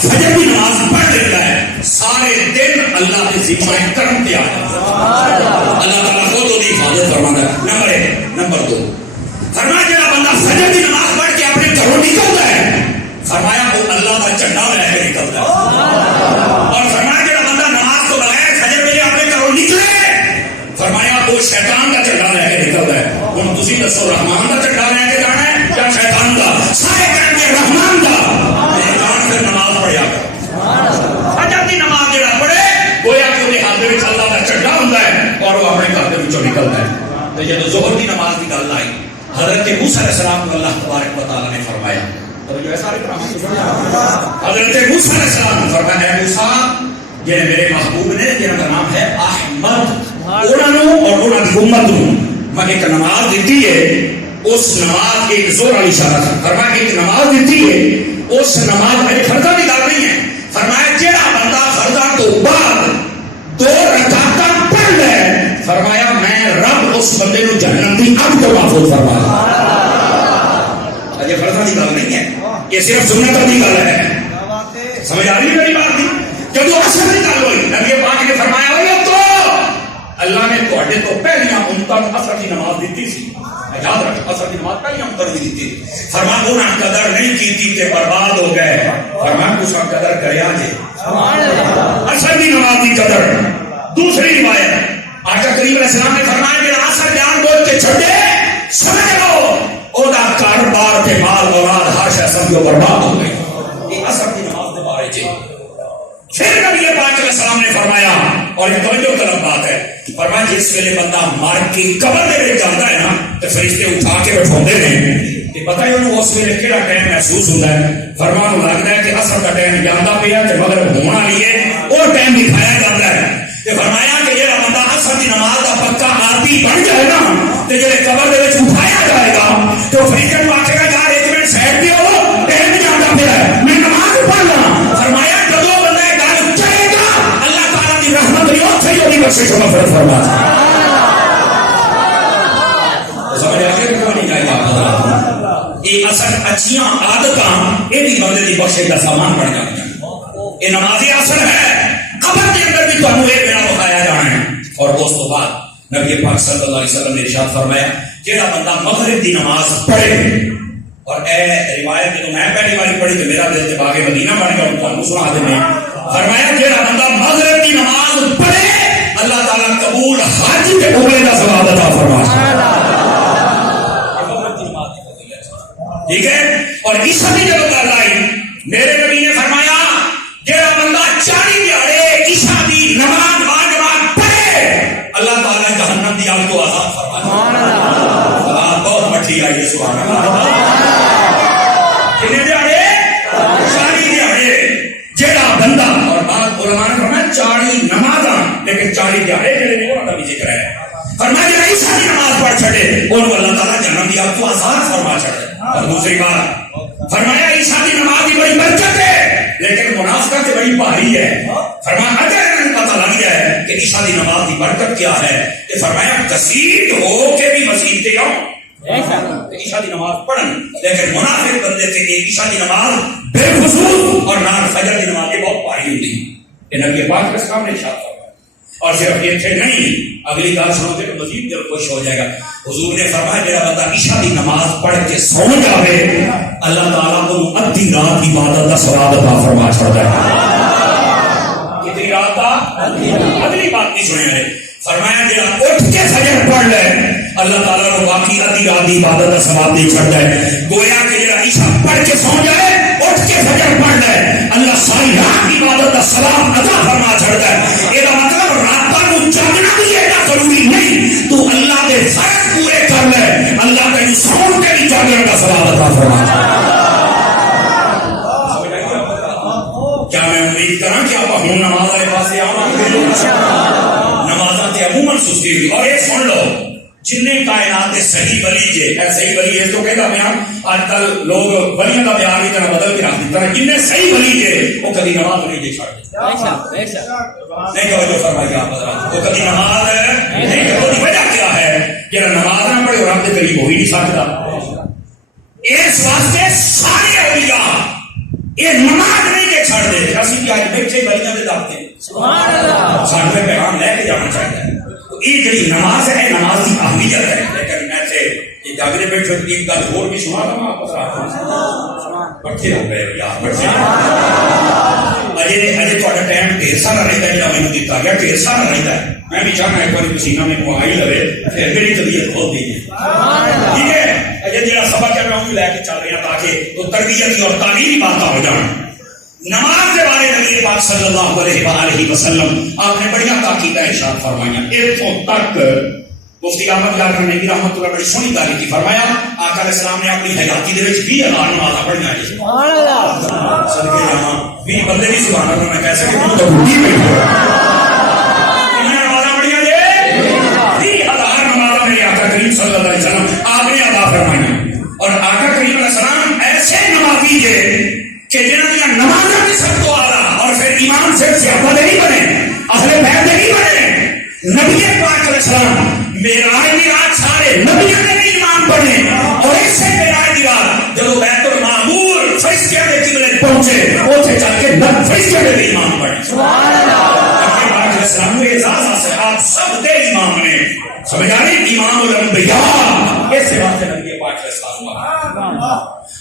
فجر کی نماز پڑھ لیتا ہے سارے دن اللہ کے ذمہ کرم پہ آتا ہے. اللہ تعالیٰ خود وہ حفاظت فرماتا ہے. نمبر 1. نمبر 2 فرمایا جڑا بندہ فجر کی نماز پڑھ کے اپنے گھروں نکلتا ہے فرمایا وہ اللہ کا جھنڈا لے کے نکلتا ہے. اور فرمایا جڑا بندہ نماز کو بغیر فجر کے اپنے گھروں نکلے فرمایا وہ شیطان کا جھنڈا لے کے نکلتا ہے. ہوں تسی دسو رحمان کا جھنڈا لے کے جانا ہے یا شیطان کا؟ سارے کہیں گے رحمان کا. نماز پڑھیا فجر کی نماز جڑا پڑھے گویا کہ وہ ہاتھ میں اللہ کا جھنڈا ہوتا ہے اور وہ اپنے گھر کے وچوں نکلتا ہے. تو جب ظہر کی نماز کی گل آئی حضرت موسیٰ علیہ السلام کو اللہ تبارک و تعالیٰ نے فرمایا حضرت موسیٰ علیہ السلام نے فرمایا اے موسیٰ یہ میرے محبوب نے جنہوں کا نام ہے احمد انہوں اور انہوں کی امت میں ایک نماز دیتی ہے. اس نماز ایک زور علی اشارہ فرمایا ایک نماز دیتی ہے اس نماز میں فرضہ کی گل نہیں ہے. فرمایا جڑا بندہ فرضہ تو بعد 2 رکعتاں پڑھ لے فرمایا میں رب اس بندے کو جہنم کی اگ تو محفوظ فرما لوں. یہ فرضہ کی گل نہیں ہے یہ صرف سنت کی گل ہے. سمجھ آ رہی ہے میری بات کی؟ جب اصل کی گل ہوئی نبی پاک نے فرمایا ہوئی تو اللہ نے تواڈے تو پہلیاں امتاں اثر کی نماز دیتی سی. یاد رکھ اثر کی نماز پہلیاں امتاں دی دیتی. فرمان انہاں قدر نہیں کیتی تے برباد ہو گئے. فرمان کچھ قدر کریا جے اثر کی نماز کی قدر. دوسری روایت آقا کریم علیہ السلام نے فرمایا کہ اثر جان بوجھ کے چھڈے سمجھ لو اودا کاروبار تے مال اولاد ہر شے سمجھو برباد ہو گئی. یہ اثر کی نماز دے بارے جے. پھر نبی پاک علیہ السلام نے فرمایا اور یہ توجہ طلب بات ہے فرمایا جس ویلے بندہ مار کے قبر دے وچ جاندا ہے نا تے فرشتے اٹھا کے بٹھاندے نے کہ پتہ ہے انہوں اس ویلے کیڑا ٹائم محسوس ہوندا ہے. فرمان لگدا ہے کہ اثر دا ٹائم جاندا پیا تے مغرب ہونا والی ہے وہ ٹائم دکھایا جاندا ہے. تے فرمایا کہ جڑا بندہ اثر دی نماز دا پکا عادی بن جائے نا تے جڑے قبر دے وچ اٹھایا جائے گا تے وہ فرشتے نوں آکھے گا یار ایک منٹ سائڈ تے ہو ٹائم جاندا پیا ہے میں نماز پڑھنا. فرمایا جدوں بندہ گل چلے گا اللہ تعالی دی رحمت نہیں اوتھے ہی دی بخشش مغفرت فرما دے. سمجھ آ گئی کہ نہیں جائے گا یہ اثر اچھیاں عادتاں یہ بھی بندے دی بخشش دا سامان بن جاتی ہیں. یہ نمازی اثر ہے قبر کے اندر بھی تمہیں یہ بنا بتایا جانا ہے. اور اس تو بعد نبی پاک صلی اللہ علیہ وسلم نے ارشاد فرمایا جہاں بندہ مغرب کی نماز پڑھے اور اے روایت جب میں پہلی بار پڑھی تو میرا دل باغ مدینہ بن گیا تمہیں سنا دیں. فرمایا جہاں بندہ مغرب کی نماز پڑھے اللہ تعالیٰ قبول حج کے عمرے کا ثواب عطا فرمائے. ٹھیک ہے. اور عیسیٰ کی جب گل آئی میرے نبی نے فرمایا جہاں بندہ 40 دیہڑے عیسیٰ کی نماز باجماعت پڑھے اللہ تعالیٰ جہنم دی آگ کو آزاد فرمائے. بہت مٹھی آئی ہے سبحان اللہ. کتنے دیہڑے؟ 40 دیہڑے. جہاں بندہ اور بعض علماء نے فرمایا 40 نمازاں لیکن 40 دیہڑے جڑے نے انہاں دا بھی ذکر ہے. فرمایا جہاں عیسیٰ کی نماز پڑھ چھڑے انہوں اللہ تعالیٰ جہنم دی آگ کو آزاد فرما چھڑے. اور دوسری بات فرمایا عیسیٰ کی نماز کی بڑی برکت ہے لیکن منافقت بڑی بھاری ہے. فرمایا اگر انہیں پتہ لگ گیا ہے کہ عیسیٰ کی نماز کی برکت کیا ہے کہ فرمایا کثیر ہو کے بھی مسیح تے آؤ عیسیٰ کی نماز پڑھن لیکن منافق بندے تھے کہ عیسیٰ کی نماز بے خصوص اور نان فجر کی نماز بہت بھاری ہوتی. یہ نبی پاک علیہ السلام نے ارشاد فرمایا. اور صرف یہ تھے نہیں اگلی بات سنو گے تو مزید دل خوش ہو جائے گا. حضور نے فرمایا جڑا بندہ عشاء کی نماز پڑھ کے سو جاوے اللہ تعالیٰ کو ادھی رات عبادت کا ثواب عطا فرما چھڑتا ہے. کتنی رات کا؟ اگلی بات نہیں سنے میرے. فرمایا جڑا اٹھ کے فجر پڑھ لے اللہ تعالیٰ کو باقی ادھی رات کی عبادت کا ثواب نہیں چھڑتا ہے. گویا کہ جڑا عشاء پڑھ کے سو جائے اٹھ کے فجر پڑھ لے اللہ ساری رات کی عبادت کا ثواب عطا فرما چھڑتا ہے. یہ مطلب راتوں کو جاگنا بھی ایسا ضروری نہیں. تو اللہ کے فرض پورے کر لے اللہ کے سون کے بھی جاگنے کا ثواب عطا فرما. کیا میں امید کروں کہ آپ ہوں نماز والے پاس نماز عموماً سستی ہوئی. اور یہ سن لو جن کائنات صحیح ولی جے صحیح ولی ہے تو کہتا بیان آج کل لوگ ولیوں کا بیان ہی طرح بدل کے رکھ دیتا ہے. جن صحیح ولی جے وہ کبھی نماز نہیں دے چھڑتے نہیں توجہ فرمائیے آپ حضرات. وہ کبھی نماز نہیں کرتے. وجہ کیا ہے کہ نماز نہ پڑھے اور آپ کے قریب ہو ہی نہیں سکتا. اس واسطے سارے اولیاء یہ نماز نہیں کے چھڑ اسی آج بیٹھے بلیاں دے دعوتے سانوے پیغام لے کے جانا چاہیے. تو یہ جڑی نماز ہے نماز کی اہمیت ہے. لیکن میں سے یہ جاگرے بیٹھے ایک گل اور بھی سنا تھا میں آپ بٹھے ہو گئے یار بٹھے اجے تھوڑا ٹائم ڈھیر سارا رہتا ہے جہاں مینوں دتا گیا ڈھیر سارا رہتا ہے. میں بھی چاہنا ایک بار پسینہ مینوں آ ہی لوے پھر میری طبیعت کھول دی ہے. ٹھیک ہے اجے جڑا سبق ہے میں وہ لے کے چل رہا تاکہ وہ تربیت اور تعلیمی باتیں ہو جائیں. نماز کے بارے نبی پاک صلی اللہ علیہ وآلہ وسلم آپ نے بڑی تاکید ارشاد فرمایا. اتوں تک مفتی احمد یار نے بھی رحمت اللہ بڑی سونی تعلیم کی فرمایا. آقا علیہ السلام نے اپنی حیاتی دے وچ 20,000 نمازاں پڑھیاں ہیں. سبحان اللہ صدقے جاواں 20 بندے بھی سبحان اللہ میں کہہ سکے تو بڑی بیٹھے کتنی نمازاں پڑھیاں جی 20,000 نمازاں میرے آقا کریم صلی اللہ علیہ وسلم آپ نے ادا فرمائیں. اور آقا کریم علیہ السلام ایسے نمازی تھے کہ جنہاں دی نمازاں بھی سب تو اعلیٰ اور پھر امام سے صحابہ نہیں بنے اہل بیت نہیں بنے. نبی پاک علیہ السلام معراج کی رات سارے نبیوں نے بھی ایمان پڑھے اور اس سے معراج کی رات جب بیت المعمور فرشتوں کے قبلے پہنچے اوتھے جا کے فرشتوں نے بھی ایمان پڑھے. سبحان اللہ. نبی پاک علیہ السلام کو اعزاز حاصل آپ سب دے امام نے سمجھ آ رہی امام الانبیاء اس سے بات ہے نبی پاک علیہ السلام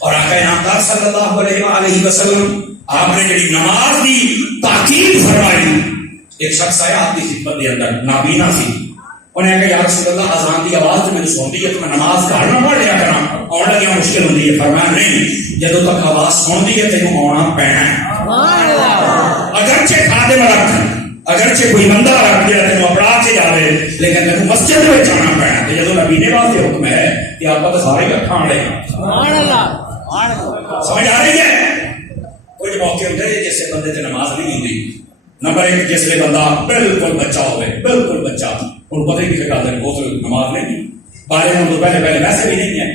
اور آقا انعامدار صلی اللہ علیہ وآلہ وسلم آپ نے جڑی نماز کی تاکید فرمائی. ایک شخص آیا آپ کی خدمت کے اندر نابینا سی. انہیں کہا یا رسول اللہ اذان کی آواز تو میں نے سنتی ہے تو میں نماز گھر نہ پڑھ لیا کرنا آن لگیا مشکل ہوتی ہے. فرمایا نہیں جدوں تک آواز سنتی ہے تینوں آنا پینا ہے. اگرچہ خادم رکھ اگرچہ کوئی بندہ رکھ دیا تینوں اپڑا کے جاوے لیکن تینوں مسجد میں جانا پینا. تو جدوں نبی نے واسطے حکم ہے کہ آپ تو سارے کھان لے سمجھ آ رہی ہے. کچھ موقع ہوتے ہیں جس سے بندے سے نماز نہیں ہوتی. نمبر ایک جس لئے بندہ بالکل بچہ ہوئے بالکل بچہ ان کو پتہ ہی کہا ہے وہ تو نماز نہیں بالغ ہونے تو پہلے ویسے بھی نہیں ہے.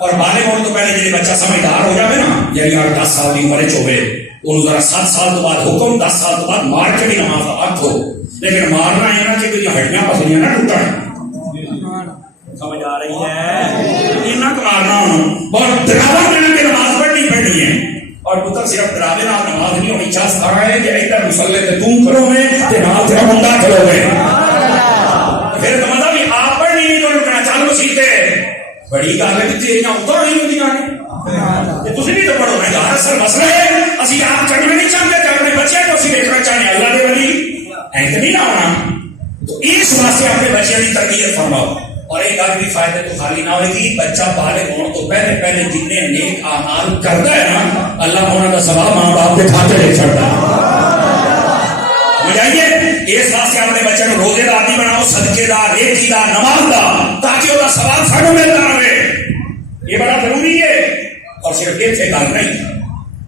اور بالغ ہونے تو پہلے جب بچہ سمجھدار ہو جائے نا یعنی 10 سال کی عمر ہوئے انہوں ذرا 7 سال تو بعد حکم 10 سال تو بعد مار کے بھی نماز حق ہو. لیکن مارنا ہے نا کہ کوئی ہڈیاں پسلیاں نہ ٹوٹن. سمجھ آ رہی ہے اتنا کو مارنا ہوں بہت ڈراوا دینا کہ نماز پڑھنی پڑنی ہے. اور پتر صرف ڈراوے نہ نماز نہیں ہونی چاہ سکتا ہے کہ ادھر مسلے تے تم کرو میں تے نال تیرا بندہ کھلو گے پھر تو مطلب آپ پڑھنی نہیں تو رکنا چالو سیتے بڑی گل ہے کہ تیریاں اتر نہیں ہوندیاں نے تسی بھی تو پڑھو نا یار. اصل مسئلہ ہے اسی آپ چڑھنا نہیں چاہتے کہ اپنے بچے کو اسی دیکھنا چاہتے اللہ دے ولی اینک نہیں نہ ہونا. تو اس واسطے اپنے بچوں کی تربیت فرماؤ. اور ایک گل بھی فائدے تو خالی نہ ہوئے گی بچہ بالغ ہونے تو پہلے جتنے نیک اعمال کرتا ہے نا اللہ انہوں کا ثواب ماں باپ کے کھاتے لے چڑھتا ہے. سمجھائیے اس واسطے اپنے بچے کو روزے کا عادی بناؤ صدقے دا نیکی دا نماز دا تاکہ وہ ثواب سانو ملتا رہے. یہ بڑا ضروری ہے. اور صرف یہ سے گل نہیں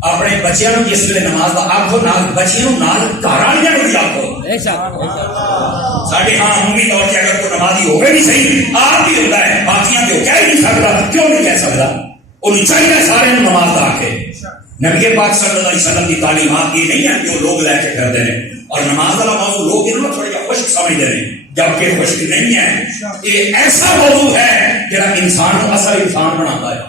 اپنے بچیاں نو جس ویلے نماز دا آکھو نال بچیاں نو نال گھر والیاں نو بھی آکھو. ساڈے ہاں عمومی طور پہ اگر کوئی نمازی ہوگا بھی صحیح آپ بھی ہوتا ہے باقیاں تو کہہ نہیں سکتا. کیوں نہیں کہہ سکتا انہیں چاہیے سارے نماز دا آکھے. نبی پاک صلی اللہ علیہ وسلم کی تعلیمات یہ نہیں ہے کہ وہ لوگ لے کے کرتے ہیں. اور نماز والا موضوع لوگ انہوں تھوڑا جہا خشک سمجھتے ہیں جبکہ خشک نہیں ہے. یہ ایسا موضوع ہے جہاں انسان کو اصل انسان بناتا ہے.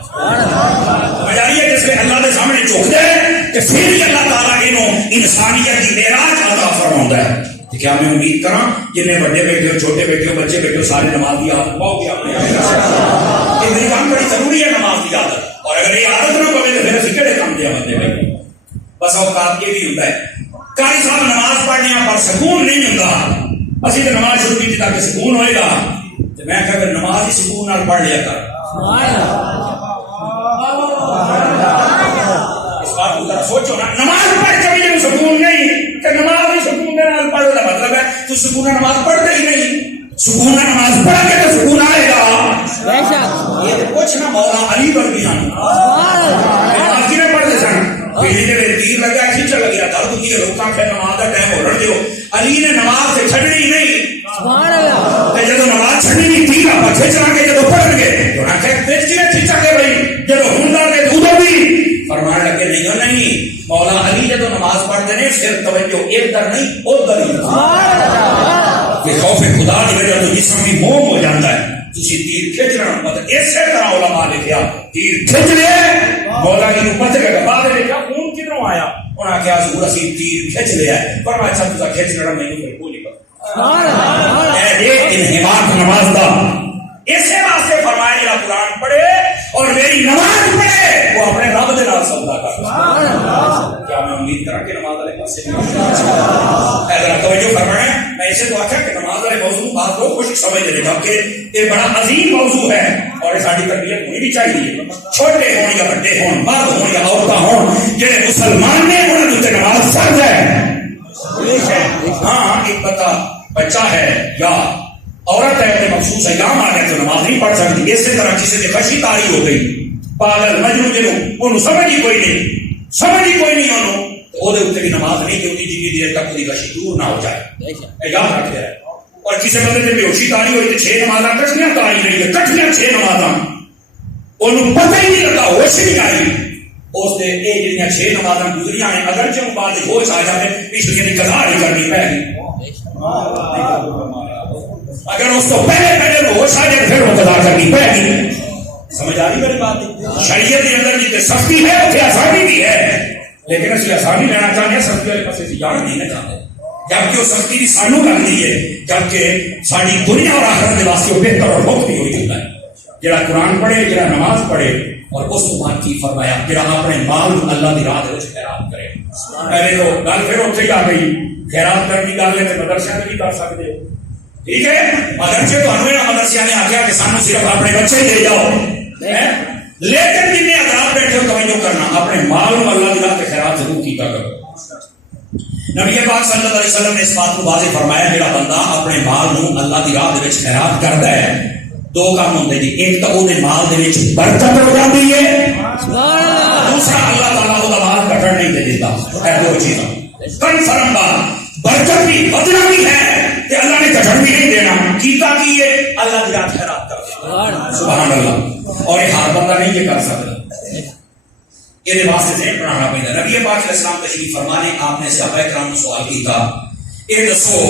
مجھے جس میں اللہ کے سامنے جھک جائے کہ پھر ہی اللہ تعالیٰ انہوں انسانیت کی معراج عطا فرماتا ہے. کیا میں امید کراں جتنے بڑے بیٹے ہو چھوٹے بیٹے ہو بچے بیٹے ہو سارے نماز کی عادت پاؤ گے اپنے یہ کام بڑی ضروری ہے نماز کی عادت. اور اگر یہ عادت نہ پڑے تو پھر اسی کہڑے کام دیا بندے بھائی. بس اوقات یہ بھی ہوتا ہے قاری صاحب نماز پڑھنے پر سکون نہیں ہوتا. اسی تو نماز شروع کی تاکہ سکون ہوئے گا تو میں کہا کہ نماز ہی سکون نال پڑھ لیا کر. اس بات کو ذرا سوچو نا نماز پڑھ کے بھی سکون نہیں کہ نماز ہی سکون کے نال پڑھو کا مطلب ہے تو سکون نماز پڑھتے ہی نہیں. سکون نماز پڑھ کے تو سکون آئے گا. یہ کچھ نہ مولا علی ورگی باقی نہ پڑھتے سن پیلی کے تیر لگا کھینچا لگیا تھا تو یہ روکا کہ نماز کا ٹائم ہو رہا دیو. علی نے نماز سے چھڑنی نہیں کہ جب نماز چھڑنی نہیں تیر آپ کھینچنا کہ جب پڑھ گئے تو نہ کہ دیکھتی ہے کھینچا کے بھائی جب ہندا کے ادھر بھی فرمان لگے نہیں مولا علی جب نماز پڑھتے ہیں پھر توجہ ادھر نہیں ادھر ہی کہ خوف خدا کی وجہ تو جسم بھی موم ہو جاتا ہے. تسی تیر کھینچنا مطلب ایسے طرح علماء لکھیا تیر کھینچ لے مولا کی پتہ لگا بعد میں کیا خون کدھر کیوں آیا؟ انہوں نے کہا حضور اسی تیر کھچ لیا ہے۔ فرمایا اچھا تسا کھچ لینا مینوں پھر کوئی نہیں پتا۔ اے انہماک نماز دا اسے واسطے فرمایا جڑا قرآن پڑھے اور میری نماز پڑھے وہ اپنے رب دے نال سودا کرتا۔ کیا میں امید کرا کہ نماز والے پاسے اگر توجہ فرمائیں، میں اسے تو آخیا کہ نماز والے موضوع بات لوگ خوش سمجھ لے، جبکہ یہ بڑا عظیم موضوع ہے اور یہ ساری تربیت ہونی بھی چاہیے، چھوٹے ہوں یا بڑے ہوں، مرد ہوں یا عورتیں ہوں، جڑے مسلمان نے انہوں نے نماز فرض ہے۔ ہاں ایک بچہ ہے یا عورت ہے، انہیں مخصوص ایام آ گئے تو نماز نہیں پڑھ سکتی۔ اسی طرح کسی نے خشی تاری ہو گئی، پاگل مجنون جنوں انہوں سمجھ ہی کوئی نہیں انہوں تو وہ اتنے بھی نماز نہیں کیونکہ جتنی دیر تک وہ خشی دور نہ ہو جائے، یاد رکھ دیا۔ اور کسی بندے سے بے ہوشی تاری ہوئی تو 6 نمازاں کٹھیاں تاری رہی ہے، کٹھیاں 6 نمازاں، انہوں پتہ ہی نہیں لگا، ہوش نہیں آئی۔ اس نے یہ جنیاں 6 نمازاں گزریاں ہیں، اگر جو بعد ہوش آ جائے پچھلی کی قضا نہیں کرنی پہ گی۔ اگر اس کو پہلے ہوش آ جائے پھر وہ قضا کرنی پہ گی۔ سمجھ آ رہی میری بات؟ شریعت کے اندر جتنے سختی ہے اتنے آسانی بھی ہے، لیکن اسی آسانی لینا چاہتے ہیں، سختی والے پاس جان نہیں چاہتے، جبکہ وہ سختی بھی سانو لگتی ہے، جبکہ ساری دنیا اور آخرت کے واسطے وہ بہتر اور بہت بھی ہوئی ہوتا ہے۔ جڑا قرآن پڑھے، جڑا نماز پڑھے اور اس کو کی فرمایا جڑا اپنے مال اللہ کی راہ میں خیرات کرے۔ پہلے تو گل پھر اتنے آ گئی، خیرات کرنے کی گل ہے تو مدرسے میں بھی کر سکتے ہو، ٹھیک ہے؟ اگرچہ تو مدرسے نے آخیا کہ سانو صرف اپنے بچے لے جاؤ، لیکن جن حضرات بیٹھے ہو توجہ کرنا، اپنے مال اللہ کی راہ میں خیرات ضرور کیا کرو۔ نبی پاک صلی اللہ علیہ وسلم نے اس بات کو واضح فرمایا جڑا بندہ اپنے مال نو اللہ کی راہ میں خیرات کرتا ہے، دو کام ہوتے ہیں، ایک تو وہ مال دے برکت ہو جاتی ہے، دوسرا اللہ تعالیٰ وہ مال کٹن نہیں دے دیتا۔ ہے دو چیزاں کنفرم بات، برکت بھی بدلا بھی ہے کہ اللہ نے کٹن بھی نہیں دینا، کیتا کی ہے اللہ کی راہ خیرات کرتا، سبحان اللہ۔ اور یہ ہر بندہ نہیں یہ کر سکتا، یہ واسطے ذہن بنانا پڑتا۔ نبی پاک علیہ السلام تشریف فرما نے آپ نے صحابہ کرام کو سوال کیا، یہ دسو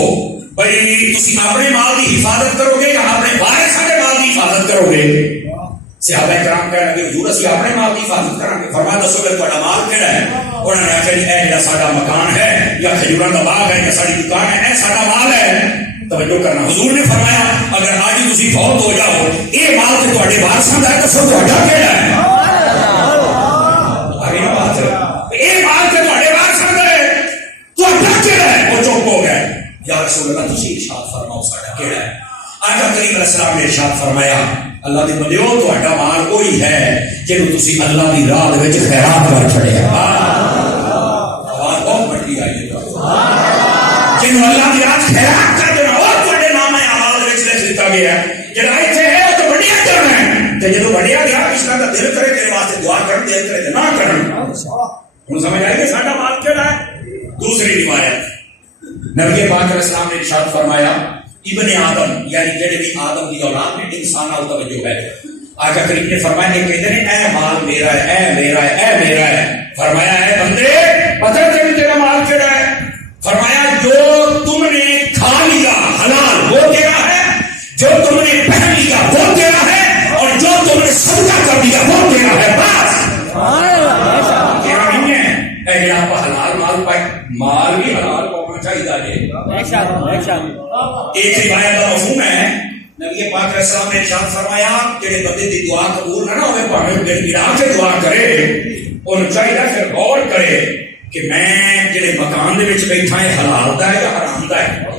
بھائی تسی اپنے مال کی حفاظت کرو گے یا اپنے وارثاں کے مال کی حفاظت کرو گے؟ صحابہ کرام کہنے لگے حضور اسی اپنے مال کی حفاظت کریں گے۔ فرمایا دسو کہ تہاڈا مال کیڑا ہے؟ انہوں نے آخیا جی اے جڑا ساڈا مکان ہے یا کھجوراں دا باغ ہے یا ساری دکان ہے، اے ساڈا مال ہے۔ توجہ کرنا، حضور نے فرمایا اگر آج ہی تسی فوت ہو جاؤ یہ مال تے تہاڈے وارثاں دا ہے، دسو تہاڈا کیڑا ہے؟ یہ مال تے تہاڈے وارثاں دا ہے، تہاڈا کیڑا ہے؟ وہ چپ ہو گئے۔ یا رسول اللہ تسی ارشاد فرماؤ ساڈا کیڑا ہے؟ آقا کریم علیہ السلام نے ارشاد فرمایا اللہ دے بندیو تہاڈا مال وہی ہے جنوں تسی اللہ دی راہ وچ خیرات کر چھڑیا۔ آواز بہت بڑی آئی ہے، جنوں اللہ دی راہ خیرات کر دینا وہ تہاڈے نام اعمال وچ لکھ دتا گیا ہے۔ جڑا ایتھے ہے وہ تو بڑیا کرنا ہے، تے جدوں بڑیا گیا پچھلا دا دل کرے تیرے واسطے دعا کرن، دل کرے تے نہ کرن۔ ہن سمجھ آئی کہ ساڈا مال کیڑا ہے؟ دوسری روایت نبی پاک علیہ السلام نے ارشاد فرمایا ابن آدم یعنی جڑے بھی آدم کی اولاد میں انسان آؤ توجہ ہے۔ آقا کریم نے فرمایا کہ کہتے ہیں اے مال میرا ہے، اے میرا ہے، اے میرا ہے۔ فرمایا اے بندے پتہ تیرے تیرا مال کیڑا ہے؟ فرمایا جو تم نے کھا لیا حلال وہ تیرا ہے، جو تم نے پہن لیا وہ تیرا ہے، اور جو تم نے صدقہ کر دیا وہ تیرا ہے۔ بس تیرا نہیں ہے۔ اے جڑا آپ حلال مال پائے، مال بھی حلال ہونا چاہیے۔ ایک روایت کا مفہوم ہے نبی پاک علیہ السلام نے ارشاد فرمایا جڑے بندے دی دعا قبول نہ ہوے بھاویں دل گرا کے دعا کرے انہوں چاہیے پھر غور کرے کہ میں جڑے مکان دے وچ بیٹھا ہے حلال دا ہے یا حرام دا ہے۔